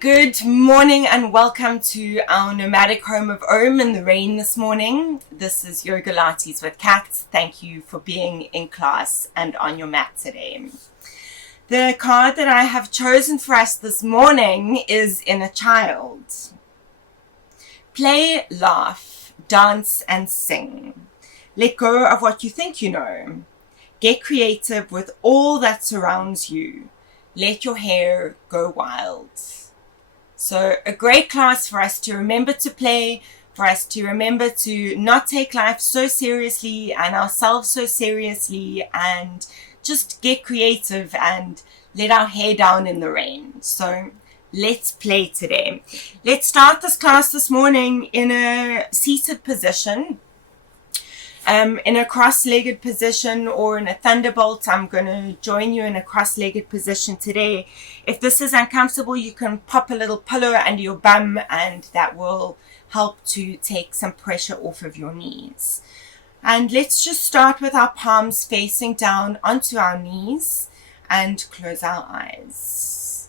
Good morning and welcome to our nomadic home of OAM in the rain this morning. This is Yogalates with Cats. Thank you for being in class and on your mat today. The card that I have chosen for us this morning is Inner Child. Play, laugh, dance and sing. Let go of what you think you know. Get creative with all that surrounds you. Let your hair go wild. So a great class for us to remember to play, for us to remember to not take life so seriously and ourselves so seriously, and just get creative and let our hair down in the rain. So let's play today. Let's start this class this morning in a seated position. In a cross-legged position or in a thunderbolt. I'm going to join you in a cross-legged position today. If this is uncomfortable, you can pop a little pillow under your bum and that will help to take some pressure off of your knees. And let's just start with our palms facing down onto our knees and close our eyes.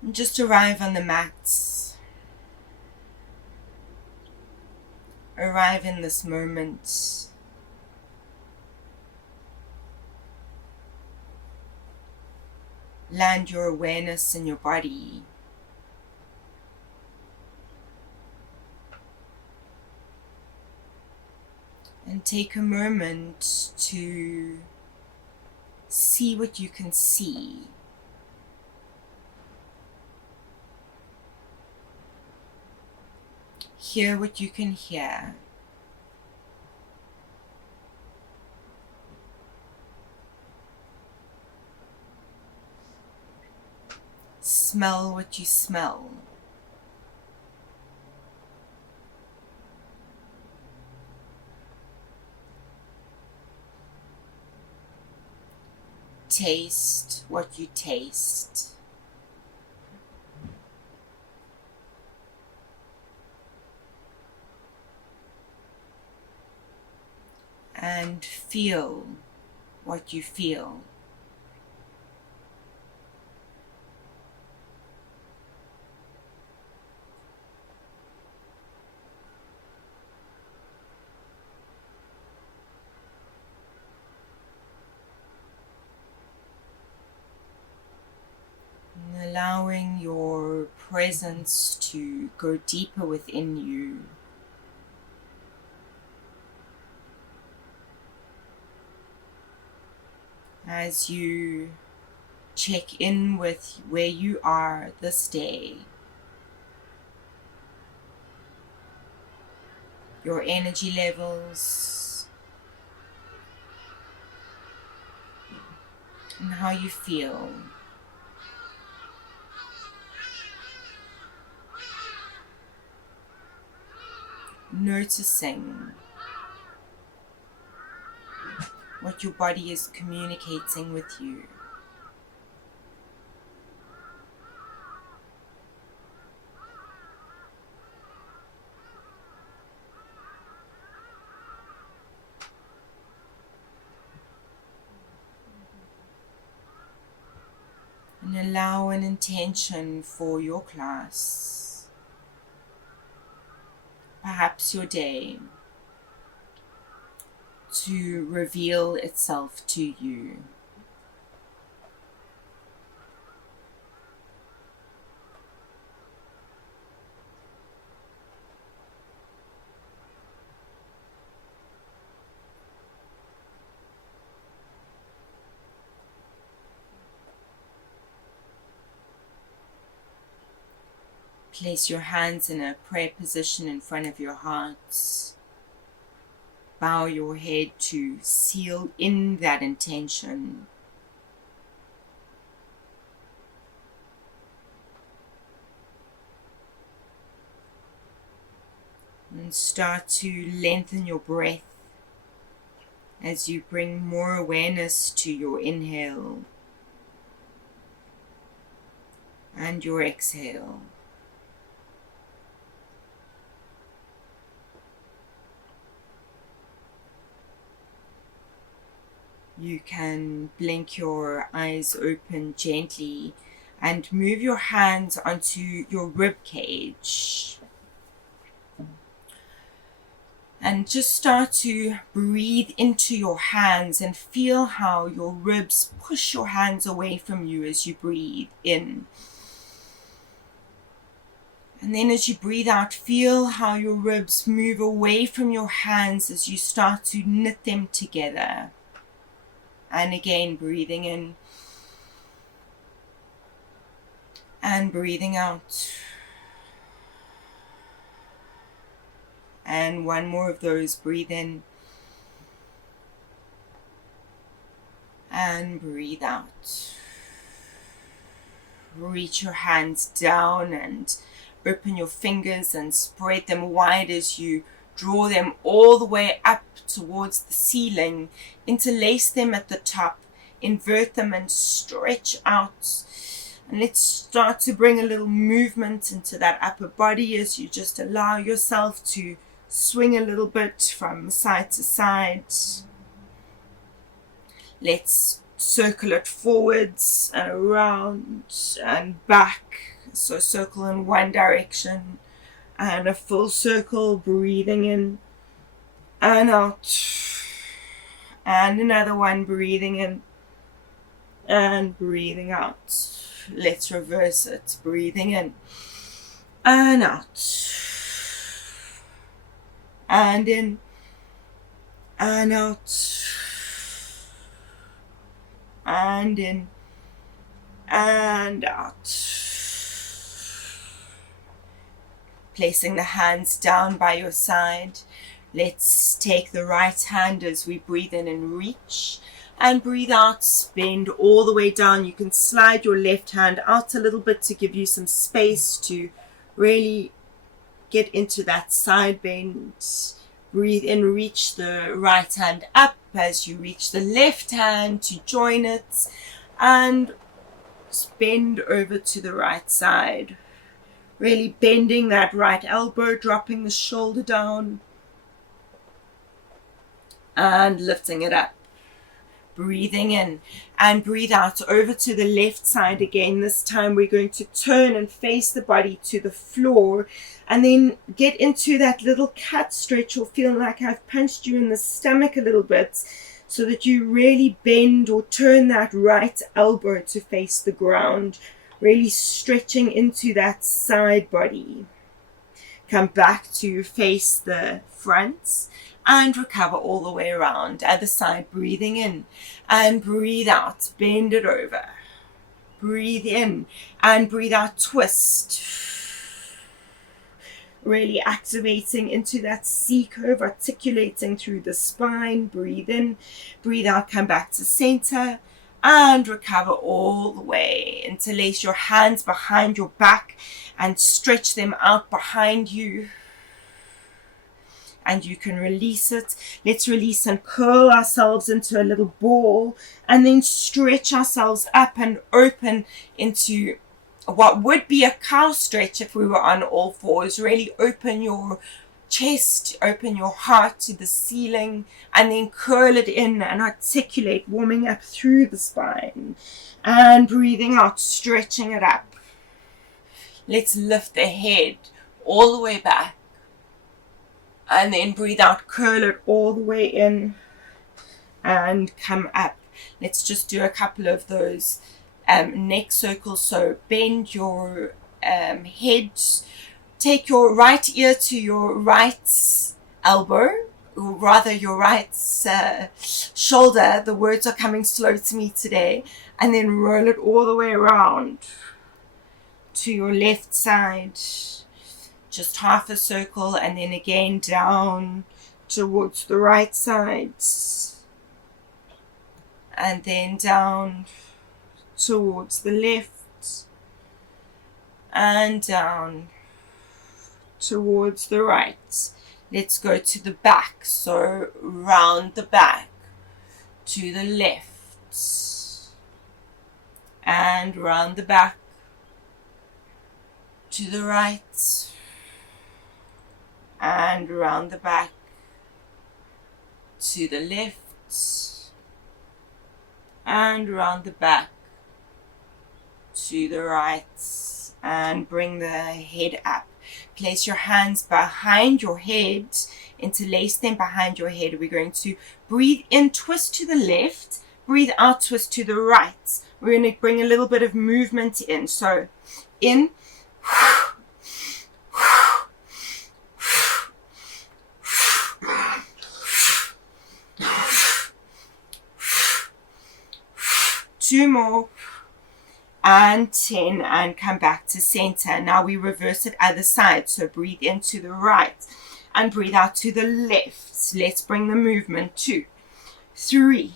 And just arrive on the mat. Arrive in this moment. Land your awareness in your body. And take a moment to see what you can see. Hear what you can hear. Smell what you smell. Taste what you taste. And feel what you feel. And allowing your presence to go deeper within you. As you check in with where you are this day, your energy levels, and how you feel. Noticing what your body is communicating with you. And allow an intention for your class, perhaps your day, to reveal itself to you. Place your hands in a prayer position in front of your heart. Bow your head to seal in that intention. And start to lengthen your breath as you bring more awareness to your inhale and your exhale. You can blink your eyes open gently and move your hands onto your rib cage. And just start to breathe into your hands and feel how your ribs push your hands away from you as you breathe in. And then as you breathe out, feel how your ribs move away from your hands as you start to knit them together. And again, breathing in and breathing out. And one more of those. Breathe in and breathe out. Reach your hands down and open your fingers and spread them wide as you draw them all the way up towards the ceiling. Interlace them at the top, invert them and stretch out. And let's start to bring a little movement into that upper body as you just allow yourself to swing a little bit from side to side. Let's circle it forwards and around and back. So circle in one direction and a full circle, breathing in and out. And another one, breathing in and breathing out. Let's reverse it. Breathing in and out. And in and out. And in and out. Placing the hands down by your side. Let's take the right hand as we breathe in and reach. And breathe out, bend all the way down. You can slide your left hand out a little bit to give you some space to really get into that side bend. Breathe in, reach the right hand up as you reach the left hand to join it. And bend over to the right side. Really bending that right elbow, dropping the shoulder down. And lifting it up. Breathing in and breathe out over to the left side again. This time we're going to turn and face the body to the floor and then get into that little cat stretch or feel like I've punched you in the stomach a little bit so that you really bend or turn that right elbow to face the ground, really stretching into that side body. Come back to face the front. And recover all the way around. Other side, breathing in and breathe out. Bend it over. Breathe in and breathe out. Twist. Really activating into that C curve, articulating through the spine. Breathe in, breathe out, come back to center and recover all the way. Interlace your hands behind your back and stretch them out behind you. And you can release it. Let's release and curl ourselves into a little ball and then stretch ourselves up and open into what would be a cow stretch if we were on all fours. Really open your chest, open your heart to the ceiling and then curl it in and articulate, warming up through the spine and breathing out, stretching it up. Let's lift the head all the way back. And then breathe out, curl it all the way in and come up. Let's just do a couple of those neck circles. So bend your head, take your right ear to your right elbow, or rather your right shoulder. The words are coming slow to me today. And then roll it all the way around to your left side. Just half a circle and then again down towards the right side and then down towards the left and down towards the right. Let's go to the back, so round the back to the left and round the back to the right and around the back to the left and around the back to the right, and bring the head up. Place your hands behind your head, interlace them behind your head. We're going to breathe in, twist to the left, breathe out, twist to the right. We're going to bring a little bit of movement in. So in, 2 more, and 10, and come back to center. Now we reverse it other side. So breathe into the right and breathe out to the left. Let's bring the movement. 2, 3,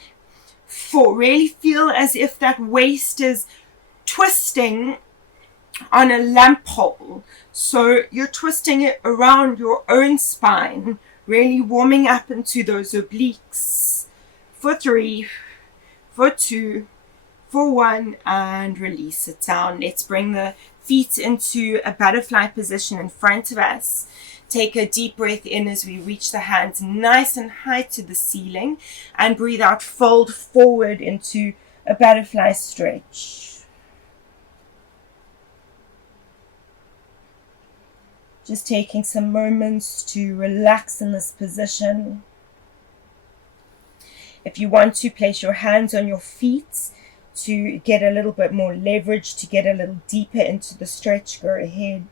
4. Really feel as if that waist is twisting on a lamp pole. So you're twisting it around your own spine, really warming up into those obliques. For 3, for 2, for 1, and release it down. Let's bring the feet into a butterfly position in front of us. Take a deep breath in as we reach the hands nice and high to the ceiling, and breathe out, fold forward into a butterfly stretch. Just taking some moments to relax in this position. If you want to, place your hands on your feet to get a little bit more leverage, to get a little deeper into the stretch, go ahead.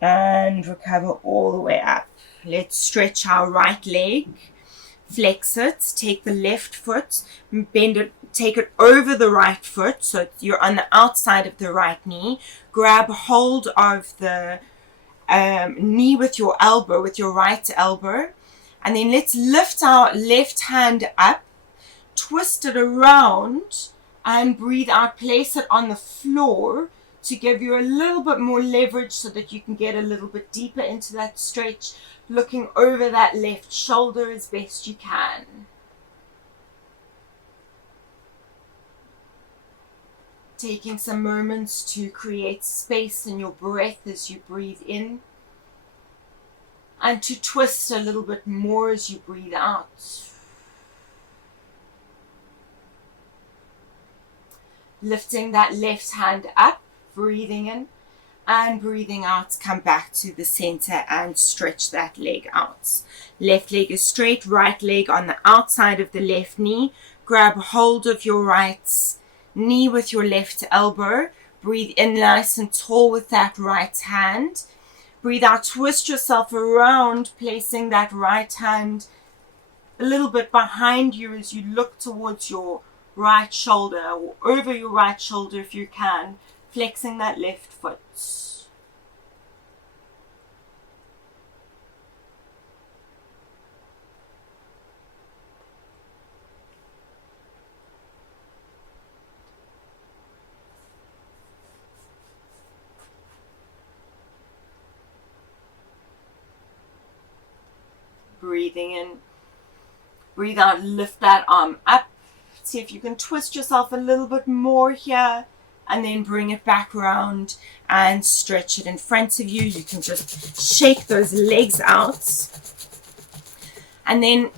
And recover all the way up. Let's stretch our right leg. Flex it, take the left foot, bend it, take it over the right foot, so you're on the outside of the right knee. Grab hold of the knee with your elbow, with your right elbow, and then let's lift our left hand up, twist it around, and breathe out. Place it on the floor to give you a little bit more leverage so that you can get a little bit deeper into that stretch, looking over that left shoulder as best you can. Taking some moments to create space in your breath as you breathe in, and to twist a little bit more as you breathe out. Lifting that left hand up, breathing in and breathing out. Come back to the center and stretch that leg out. Left leg is straight, right leg on the outside of the left knee. Grab hold of your right knee with your left elbow. Breathe in nice and tall with that right hand. Breathe out, twist yourself around, placing that right hand a little bit behind you as you look towards your right shoulder, or over your right shoulder if you can, flexing that left foot. Breathing in, breathe out, lift that arm up. See if you can twist yourself a little bit more here, and then bring it back around and stretch it in front of you. You can just shake those legs out. And then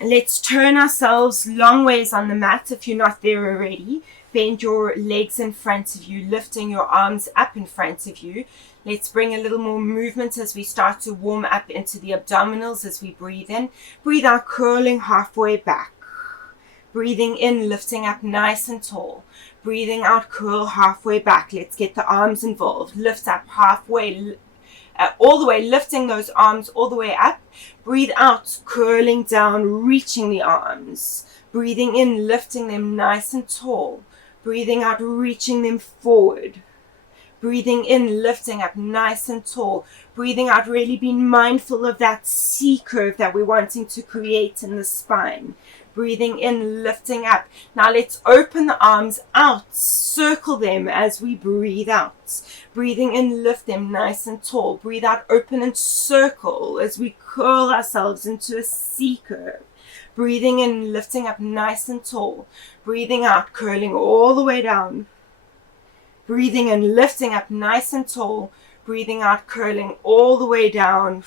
let's turn ourselves long ways on the mat if you're not there already. Bend your legs in front of you, lifting your arms up in front of you. Let's bring a little more movement as we start to warm up into the abdominals as we breathe in. Breathe out, curling halfway back. Breathing in, lifting up nice and tall. Breathing out, curl halfway back. Let's get the arms involved. Lift up halfway, all the way, lifting those arms all the way up. Breathe out, curling down, reaching the arms. Breathing in, lifting them nice and tall. Breathing out, reaching them forward. Breathing in, lifting up nice and tall. Breathing out, really being mindful of that C curve that we're wanting to create in the spine. Breathing in, lifting up. Now let's open the arms out, circle them as we breathe out. Breathing in, lift them nice and tall. Breathe out, open and circle as we curl ourselves into a C curve. Breathing in, lifting up nice and tall. Breathing out, curling all the way down. Breathing in, lifting up nice and tall. Breathing out, curling all the way down.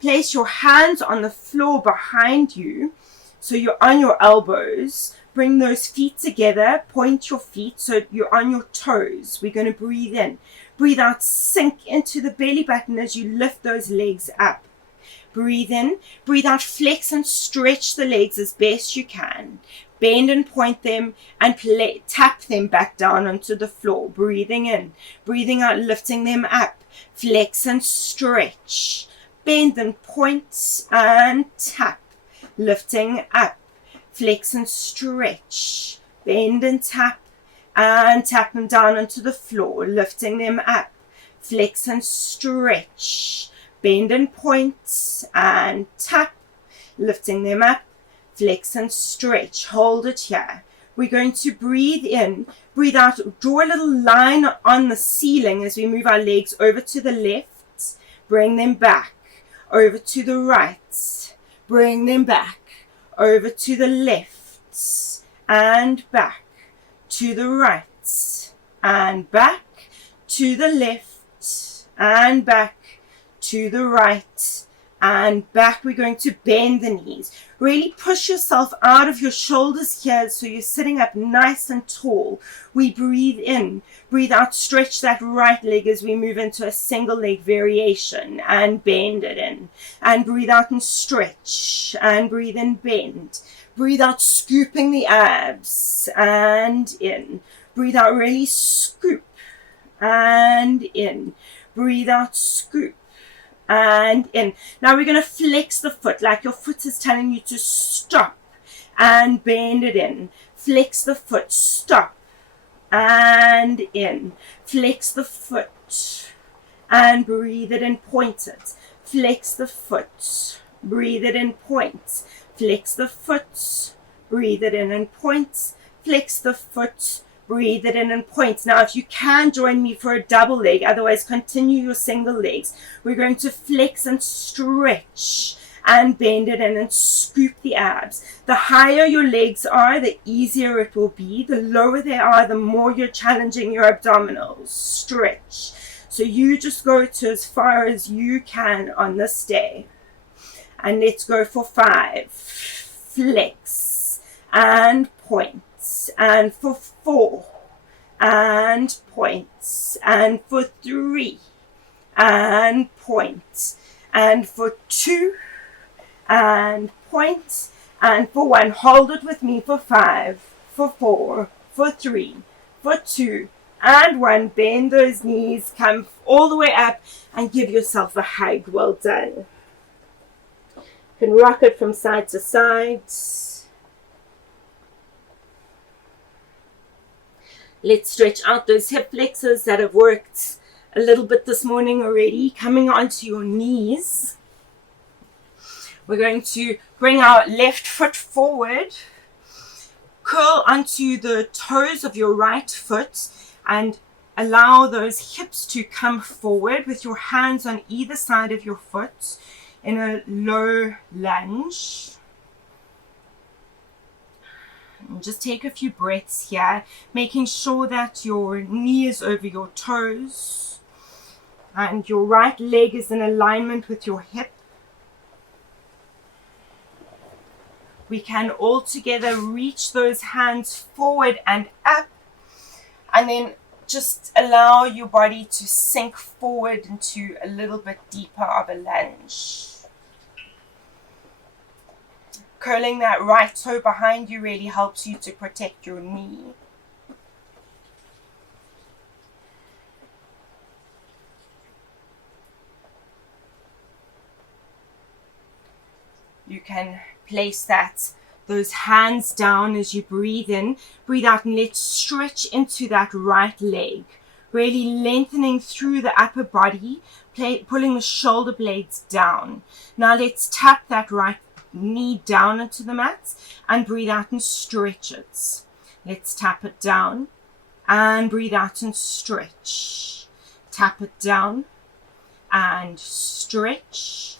Place your hands on the floor behind you, so you're on your elbows. Bring those feet together, point your feet so you're on your toes. We're going to breathe in. Breathe out, sink into the belly button as you lift those legs up. Breathe in, breathe out, flex and stretch the legs as best you can. Bend and point them and tap them back down onto the floor. Breathing in, breathing out, lifting them up. Flex and stretch. Bend and point and tap. Lifting up. Flex and stretch. Bend and tap them down onto the floor. Lifting them up. Flex and stretch. Bend and point and tap. Lifting them up. Flex and stretch. Hold it here. We're going to breathe in, breathe out, draw a little line on the ceiling as we move our legs over to the left. Bring them back. Over to the right. Bring them back. Over to the left. And back. To the right. And back. To the left. And back. To the right. And back. We're going to bend the knees. Really push yourself out of your shoulders here so you're sitting up nice and tall. We breathe in, breathe out, stretch that right leg as we move into a single leg variation and bend it in. And breathe out and stretch and breathe in, bend. Breathe out, scooping the abs and in. Breathe out, really scoop and in. Breathe out, scoop. And in. Now we're going to flex the foot like your foot is telling you to stop and bend it in. Flex the foot, stop and in. Flex the foot and breathe it in, point it. Flex the foot, breathe it in, point. Flex the foot, breathe it in and point. Flex the foot, breathe it in and point. Now, if you can, join me for a double leg. Otherwise, continue your single legs. We're going to flex and stretch and bend it in and scoop the abs. The higher your legs are, the easier it will be. The lower they are, the more you're challenging your abdominals. Stretch. So you just go to as far as you can on this day. And let's go for 5. Flex and point. And for 4 and point, and for 3 and point, and for 2 and point, and for 1. Hold it with me for 5, for 4, for 3, for 2 and 1. Bend those knees, come all the way up and give yourself a hug. Well done. You can rock it from side to side. Let's stretch out those hip flexors that have worked a little bit this morning already, coming onto your knees. We're going to bring our left foot forward, curl onto the toes of your right foot, and allow those hips to come forward with your hands on either side of your foot in a low lunge. And just take a few breaths here, making sure that your knee is over your toes and your right leg is in alignment with your hip. We can all together reach those hands forward and up, and then just allow your body to sink forward into a little bit deeper of a lunge. Curling that right toe behind you really helps you to protect your knee. You can place those hands down as you breathe in, breathe out, and let's stretch into that right leg. Really lengthening through the upper body, pulling the shoulder blades down. Now let's tap that right knee down into the mat and breathe out and stretch it. Let's tap it down and breathe out and stretch. Tap it down and stretch.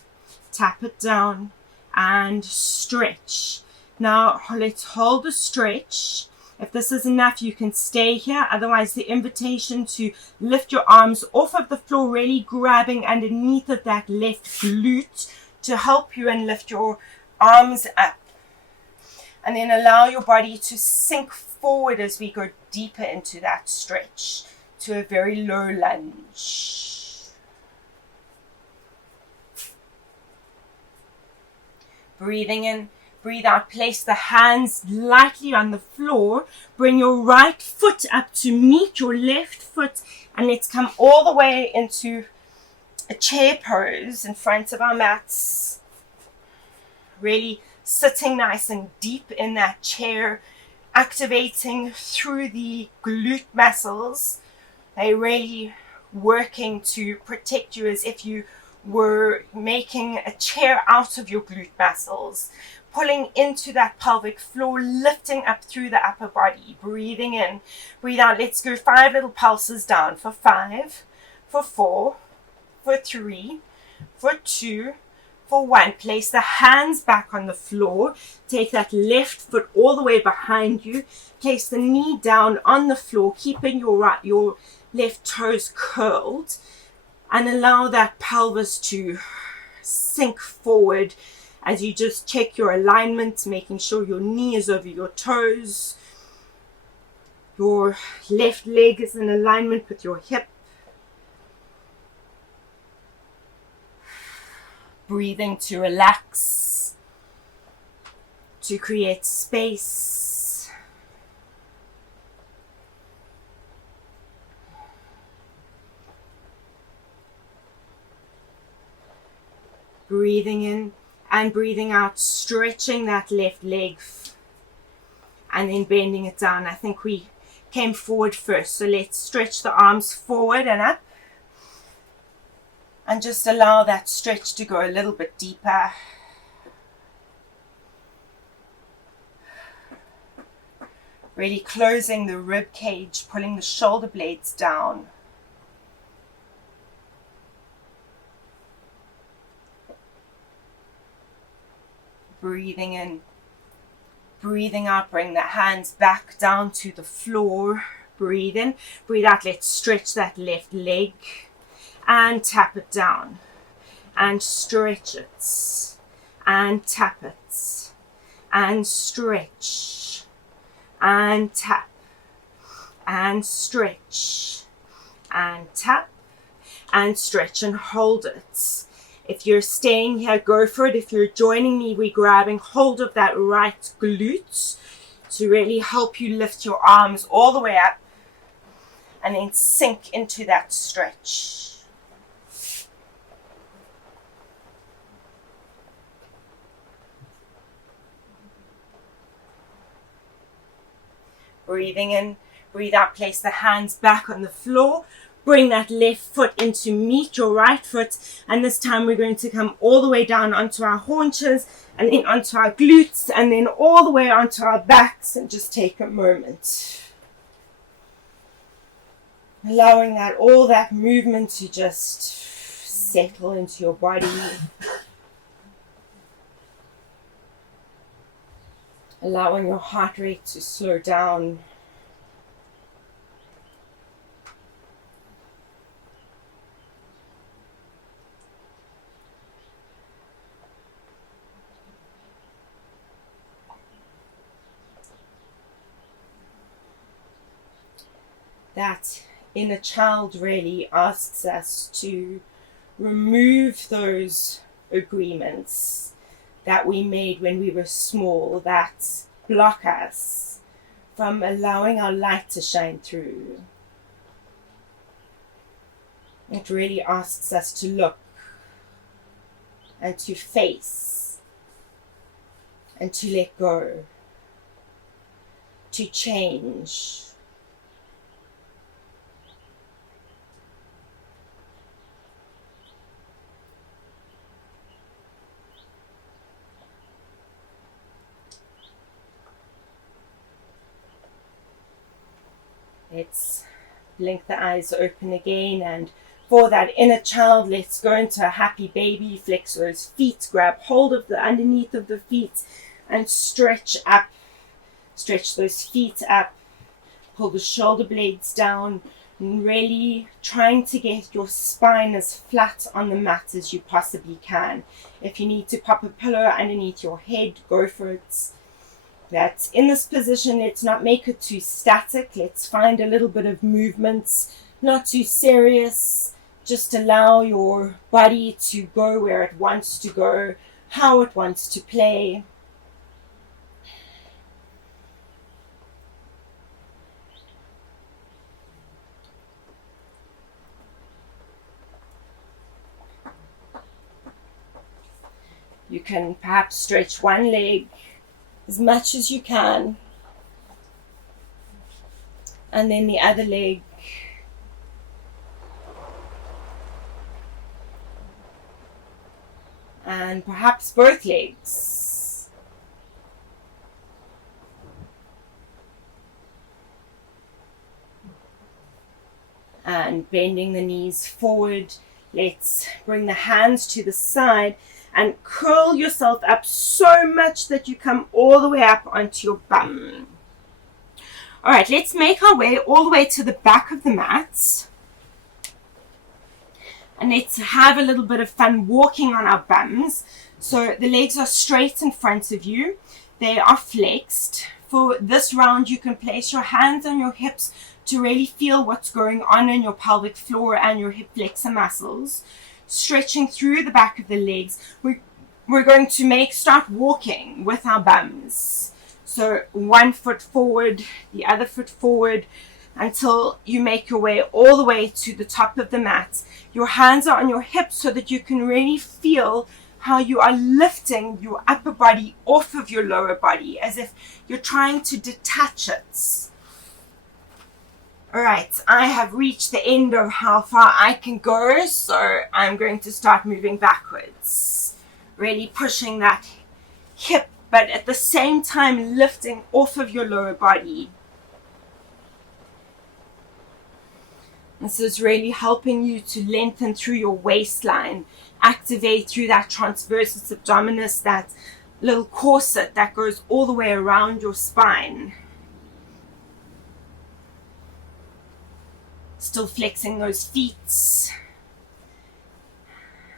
Tap it down and stretch. Now let's hold the stretch. If this is enough, you can stay here. Otherwise, the invitation to lift your arms off of the floor, really grabbing underneath of that left glute to help you and lift your arms up. And then allow your body to sink forward as we go deeper into that stretch to a very low lunge. Breathing in, breathe out, place the hands lightly on the floor. Bring your right foot up to meet your left foot, and let's come all the way into a chair pose in front of our mats. Really sitting nice and deep in that chair, activating through the glute muscles. They're really working to protect you as if you were making a chair out of your glute muscles, pulling into that pelvic floor, lifting up through the upper body. Breathing in, breathe out. Let's go 5 little pulses down for 5, for 4, for 3, for 2, for 1. Place the hands back on the floor. Take that left foot all the way behind you. Place the knee down on the floor, keeping your left toes curled, and allow that pelvis to sink forward as you just check your alignment, making sure your knee is over your toes. Your left leg is in alignment with your hip. Breathing to relax, to create space. Breathing in and breathing out, stretching that left leg and then bending it down. I think we came forward first, so let's stretch the arms forward and up. And just allow that stretch to go a little bit deeper. Really closing the rib cage, pulling the shoulder blades down. Breathing in, breathing out, bring the hands back down to the floor. Breathe in, breathe out, let's stretch that left leg. And tap it down, and stretch it, and tap it, and stretch, and tap, and stretch, and tap, and stretch, and hold it. If you're staying here, go for it. If you're joining me, we're grabbing hold of that right glute to really help you lift your arms all the way up, and then sink into that stretch. Breathing in, breathe out, place the hands back on the floor. Bring that left foot in to meet your right foot. And this time we're going to come all the way down onto our haunches and then onto our glutes and then all the way onto our backs, and just take a moment. Allowing all that movement to just settle into your body. Allowing your heart rate to slow down. That inner child really asks us to remove those agreements that we made when we were small that block us from allowing our light to shine through. It really asks us to look and to face and to let go, to change. Let's blink the eyes open again, and for that inner child, let's go into a happy baby. Flex those feet, grab hold of the underneath of the feet and stretch up. Stretch those feet up. Pull the shoulder blades down. And really trying to get your spine as flat on the mat as you possibly can. If you need to pop a pillow underneath your head, go for it. That's in this position, let's not make it too static. Let's find a little bit of movement, not too serious. Just allow your body to go where it wants to go, how it wants to play. You can perhaps stretch one leg as much as you can, and then the other leg. And perhaps both legs. And bending the knees forward. Let's bring the hands to the side and curl yourself up so much that you come all the way up onto your bum. All right, let's make our way all the way to the back of the mat. And let's have a little bit of fun walking on our bums. So the legs are straight in front of you. They are flexed. For this round, you can place your hands on your hips to really feel what's going on in your pelvic floor and your hip flexor muscles. Stretching through the back of the legs. We're going to start walking with our bums. So one foot forward, the other foot forward, until you make your way all the way to the top of the mat. Your hands are on your hips so that you can really feel how you are lifting your upper body off of your lower body, as if you're trying to detach it. All right, I have reached the end of how far I can go, so I'm going to start moving backwards. Really pushing that hip, but at the same time lifting off of your lower body. This is really helping you to lengthen through your waistline, activate through that transversus abdominis, that little corset that goes all the way around your spine. Still flexing those feet.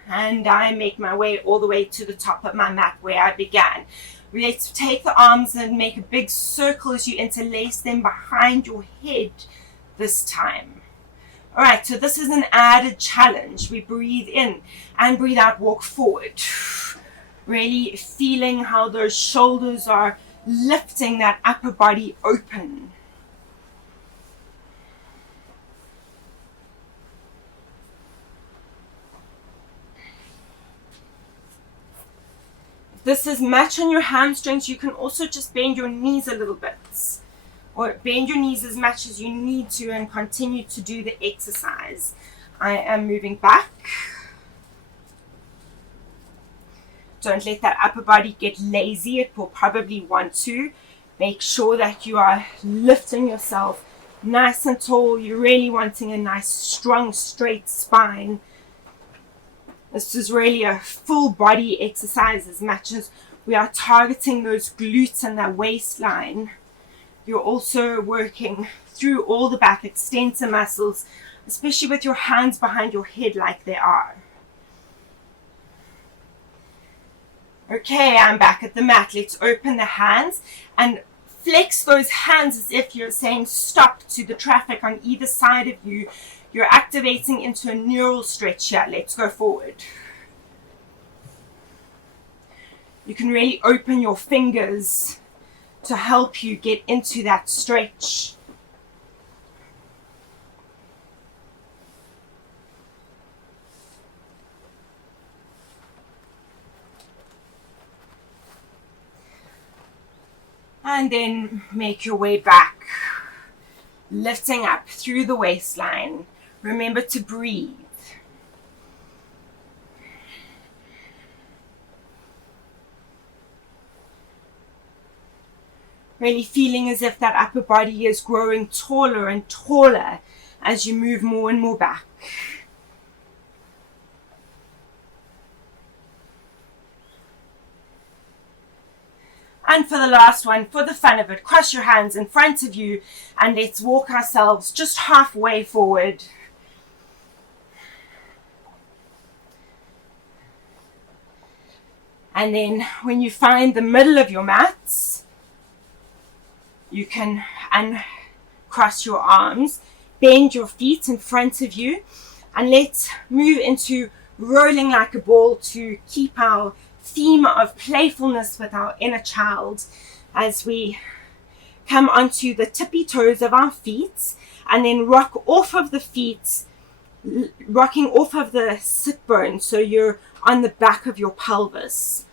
And I make my way all the way to the top of my mat where I began. Let's take the arms and make a big circle as you interlace them behind your head this time. All right, so this is an added challenge. We breathe in and breathe out, walk forward. Really feeling how those shoulders are lifting that upper body open. If this is much on your hamstrings, you can also just bend your knees a little bit. Or bend your knees as much as you need to and continue to do the exercise. I am moving back. Don't let that upper body get lazy. It will probably want to. Make sure that you are lifting yourself nice and tall. You're really wanting a nice, strong, straight spine. This is really a full body exercise as much as we are targeting those glutes and that waistline. You're also working through all the back extensor muscles, especially with your hands behind your head like they are. Okay, I'm back at the mat. Let's open the hands and flex those hands as if you're saying stop to the traffic on either side of you. You're activating into a neural stretch here. Let's go forward. You can really open your fingers to help you get into that stretch. And then make your way back, lifting up through the waistline. Remember to breathe. Really feeling as if that upper body is growing taller and taller as you move more and more back. And for the last one, for the fun of it, cross your hands in front of you and let's walk ourselves just halfway forward. And then when you find the middle of your mats, you can uncross your arms, bend your feet in front of you, and let's move into rolling like a ball to keep our theme of playfulness with our inner child as we come onto the tippy toes of our feet and then rock off of the feet, rocking off of the sit bone so you're on the back of your pelvis.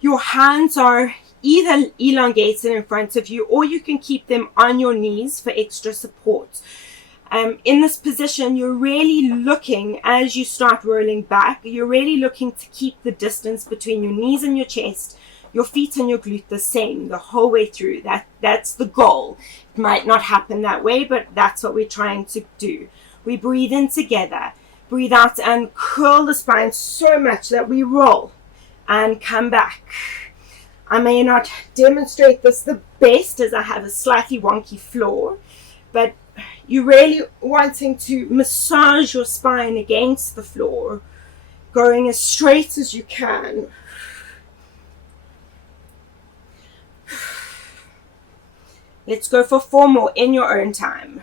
Your hands are either elongated in front of you or you can keep them on your knees for extra support. In this position, you're really looking, as you start rolling back, you're really looking to keep the distance between your knees and your chest, your feet and your glute the same the whole way through. That's the goal. It might not happen that way, but that's what we're trying to do. We breathe in together, breathe out and curl the spine so much that we roll and come back. I may not demonstrate this the best as I have a slightly wonky floor, but you're really wanting to massage your spine against the floor, going as straight as you can. Let's go for 4 more in your own time.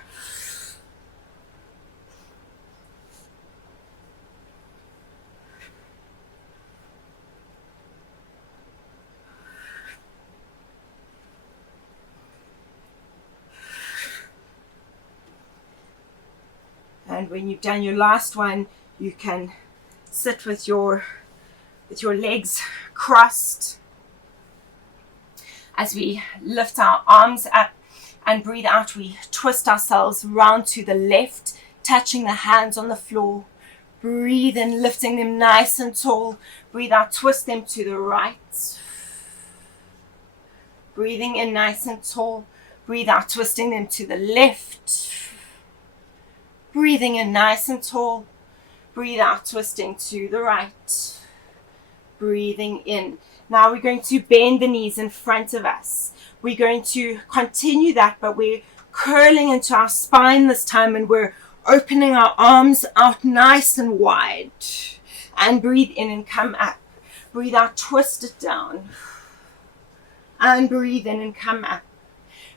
And when you've done your last one, you can sit with your legs crossed as we lift our arms up and breathe out. We twist ourselves round to the left, touching the hands on the floor. Breathe in, lifting them nice and tall. Breathe out, twist them to the right. Breathing in nice and tall. Breathe out, twisting them to the left. Breathing in nice and tall. Breathe out, twisting to the right. Breathing in. Now we're going to bend the knees in front of us. We're going to continue that, but we're curling into our spine this time and we're opening our arms out nice and wide. And breathe in and come up. Breathe out, twist it down. And breathe in and come up.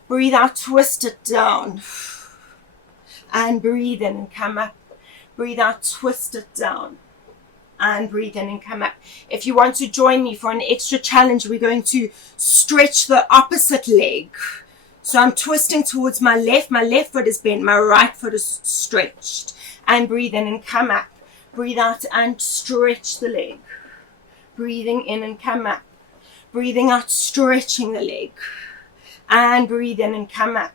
Breathe out, twist it down. And breathe in and come up. Breathe out, twist it down. And breathe in and come up. If you want to join me for an extra challenge, we're going to stretch the opposite leg. So I'm twisting towards my left foot is bent, my right foot is stretched. And breathe in and come up. Breathe out and stretch the leg. Breathing in and come up. Breathing out, stretching the leg. And breathe in and come up.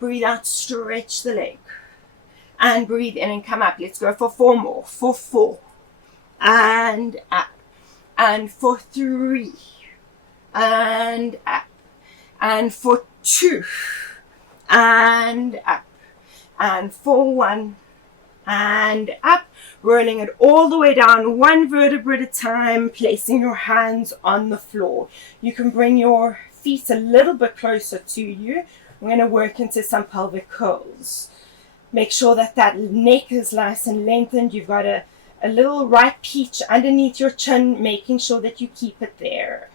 Breathe out, stretch the leg. And breathe in and come up. Let's go for 4 more. For 4. And up. And for 3. And up. And for 2. And up. And for 1. And up. Rolling it all the way down, 1 vertebra at a time, placing your hands on the floor. You can bring your feet a little bit closer to you. We're going to work into some pelvic curls. Make sure that that neck is nice and lengthened. You've got a little right peach underneath your chin, making sure that you keep it there.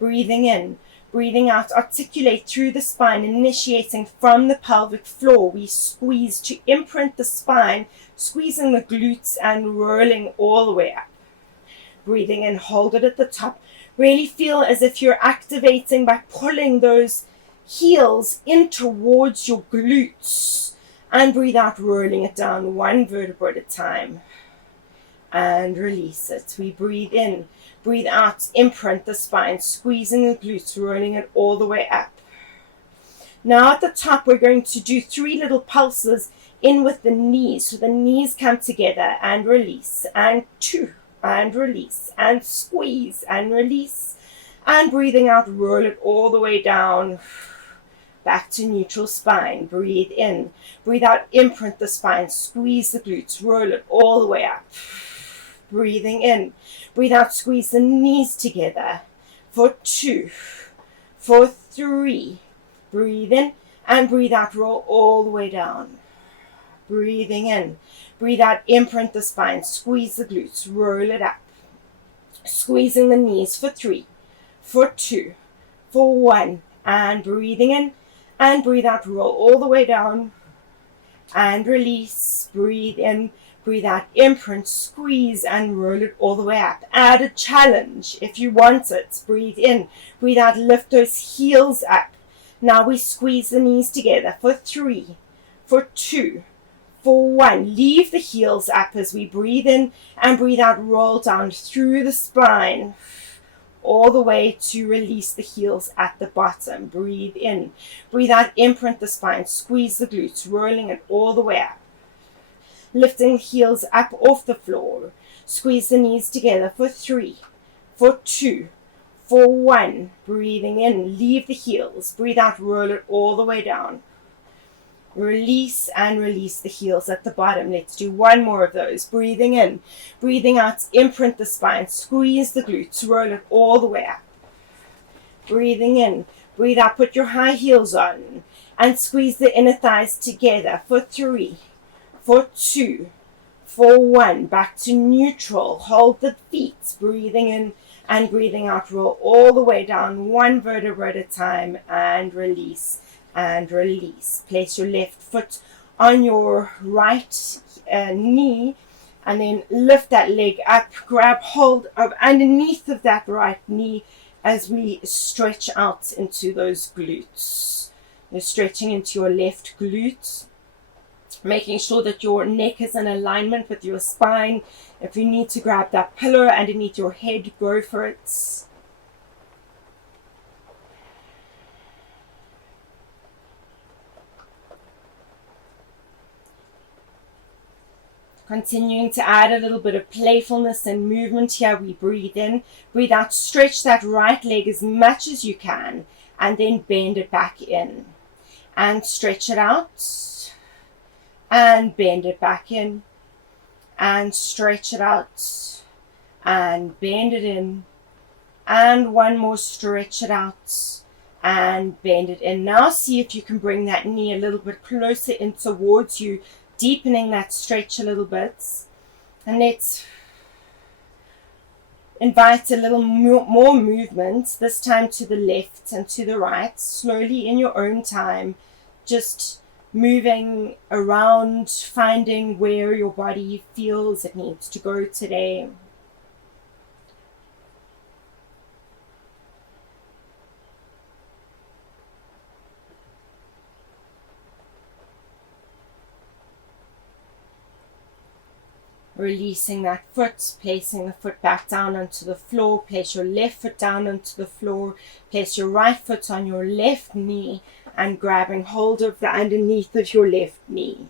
Breathing in, breathing out, articulate through the spine, initiating from the pelvic floor. We squeeze to imprint the spine, squeezing the glutes and rolling all the way up. Breathing in, hold it at the top. Really feel as if you're activating by pulling those heels in towards your glutes. And breathe out, rolling it down 1 vertebra at a time. And release it. We breathe in, breathe out, imprint the spine, squeezing the glutes, rolling it all the way up. Now at the top, we're going to do 3 little pulses in with the knees. So the knees come together and release. And 2, and release. And squeeze and release. And breathing out, roll it all the way down. Back to neutral spine. Breathe in. Breathe out, imprint the spine. Squeeze the glutes. Roll it all the way up. Breathing in. Breathe out, squeeze the knees together. For 2. for 3. Breathe in and breathe out, roll all the way down. Breathing in, breathe out, imprint the spine, squeeze the glutes, roll it up. Squeezing the knees for 3, for 2, for 1, and breathing in and breathe out, roll all the way down and release. Breathe in, breathe out, imprint, squeeze and roll it all the way up. Add a challenge if you want it. Breathe in, breathe out, lift those heels up. Now we squeeze the knees together for 3, for 2, for 1. Leave the heels up as we breathe in and breathe out, roll down through the spine all the way to release the heels at the bottom. Breathe in, breathe out, imprint the spine, squeeze the glutes, rolling it all the way up. Lifting the heels up off the floor. Squeeze the knees together for 3, for 2, for 1. Breathing in, leave the heels, breathe out, roll it all the way down. Release and release the heels at the bottom. Let's do 1 more of those. Breathing in, breathing out, imprint the spine, squeeze the glutes, roll it all the way up. Breathing in, breathe out, put your high heels on and squeeze the inner thighs together for 3, for 2, for 1. Back to neutral. Hold the feet. Breathing in and breathing out, roll all the way down, 1 vertebra at a time, and release. And release. Place your left foot on your right knee and then lift that leg up. Grab hold of underneath of that right knee as we stretch out into those glutes. You're stretching into your left glute, making sure that your neck is in alignment with your spine. If you need to grab that pillow underneath your head, go for it. Continuing to add a little bit of playfulness and movement here. We breathe in, breathe out, stretch that right leg as much as you can, and then bend it back in. And stretch it out, and bend it back in, and stretch it out, and bend it in, and 1 more, stretch it out, and bend it in. Now see if you can bring that knee a little bit closer in towards you, deepening that stretch a little bit. And let's invite a little more movement, this time to the left and to the right, slowly in your own time, just moving around, finding where your body feels it needs to go today. Releasing that foot, placing the foot back down onto the floor. Place your left foot down onto the floor. Place your right foot on your left knee and grabbing hold of the underneath of your left knee,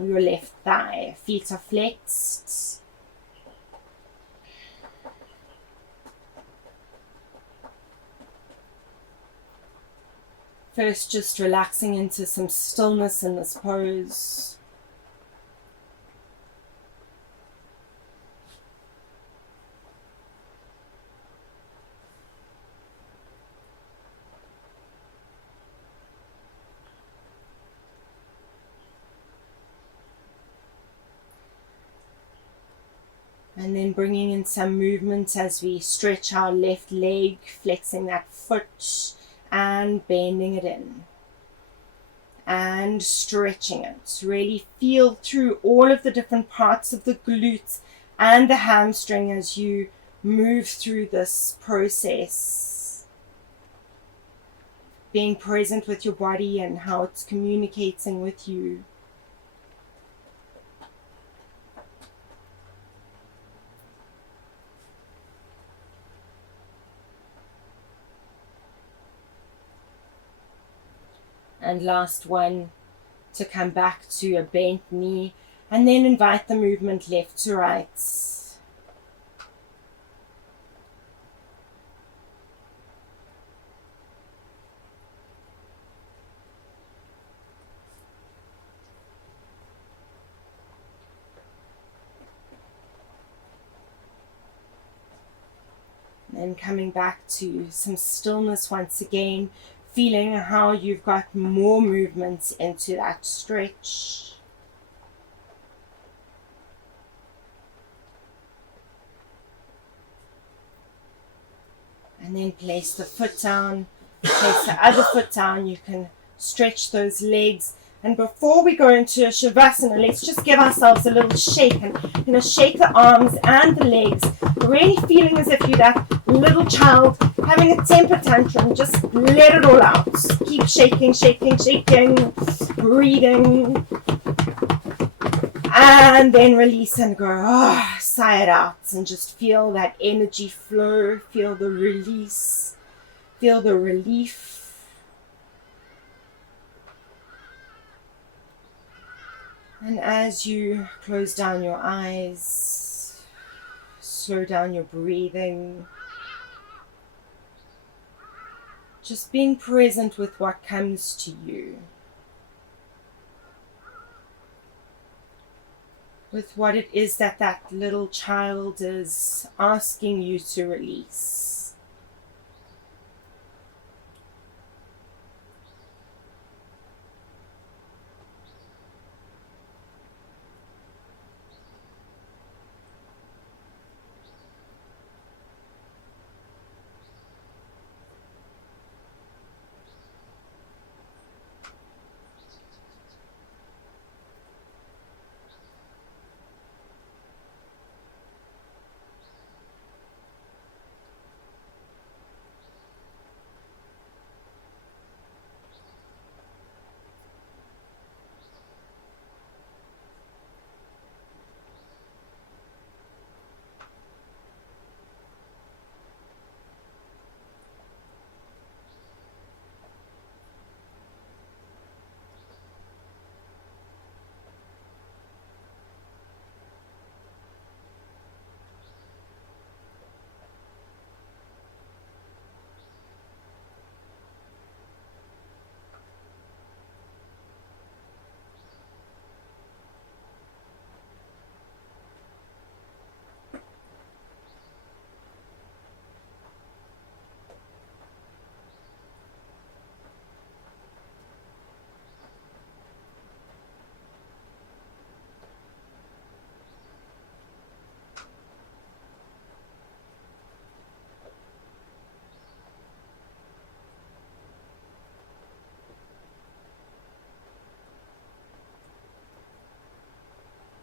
your left thigh. Feet are flexed. First, just relaxing into some stillness in this pose. And then bringing in some movement as we stretch our left leg, flexing that foot and bending it in. And stretching it. Really feel through all of the different parts of the glute and the hamstring as you move through this process. Being present with your body and how it's communicating with you. And last one, to come back to a bent knee and then invite the movement left to right. And coming back to some stillness once again, feeling how you've got more movement into that stretch. And then place the foot down, place the other foot down. You can stretch those legs. And before we go into a Shavasana, let's just give ourselves a little shake. And you're going to shake the arms and the legs, really feeling as if you're that little child having a temper tantrum. Just let it all out. Keep shaking, shaking, shaking, breathing. And then release and go, sigh it out. And just feel that energy flow. Feel the release. Feel the relief. And as you close down your eyes, slow down your breathing, just being present with what comes to you, with what it is that that little child is asking you to release.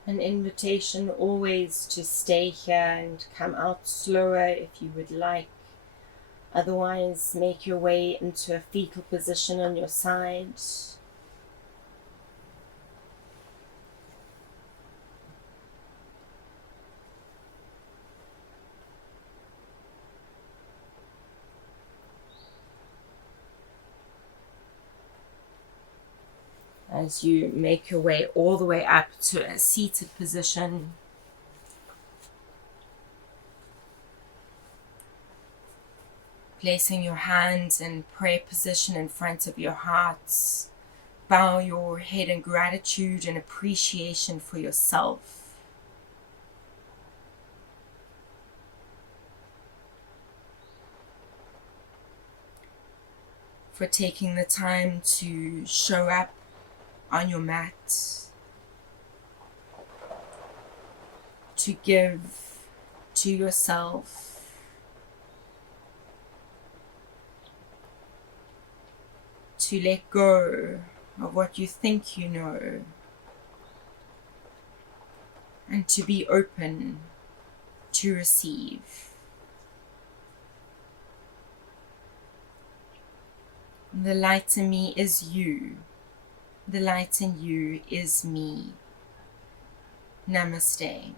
An invitation always to stay here and come out slower if you would like. Otherwise, make your way into a fetal position on your side. As you make your way all the way up to a seated position, placing your hands in prayer position in front of your heart, bow your head in gratitude and appreciation for yourself. For taking the time to show up on your mat, to give to yourself, to let go of what you think you know, and to be open to receive. The light in me is you. The light in you is me. Namaste.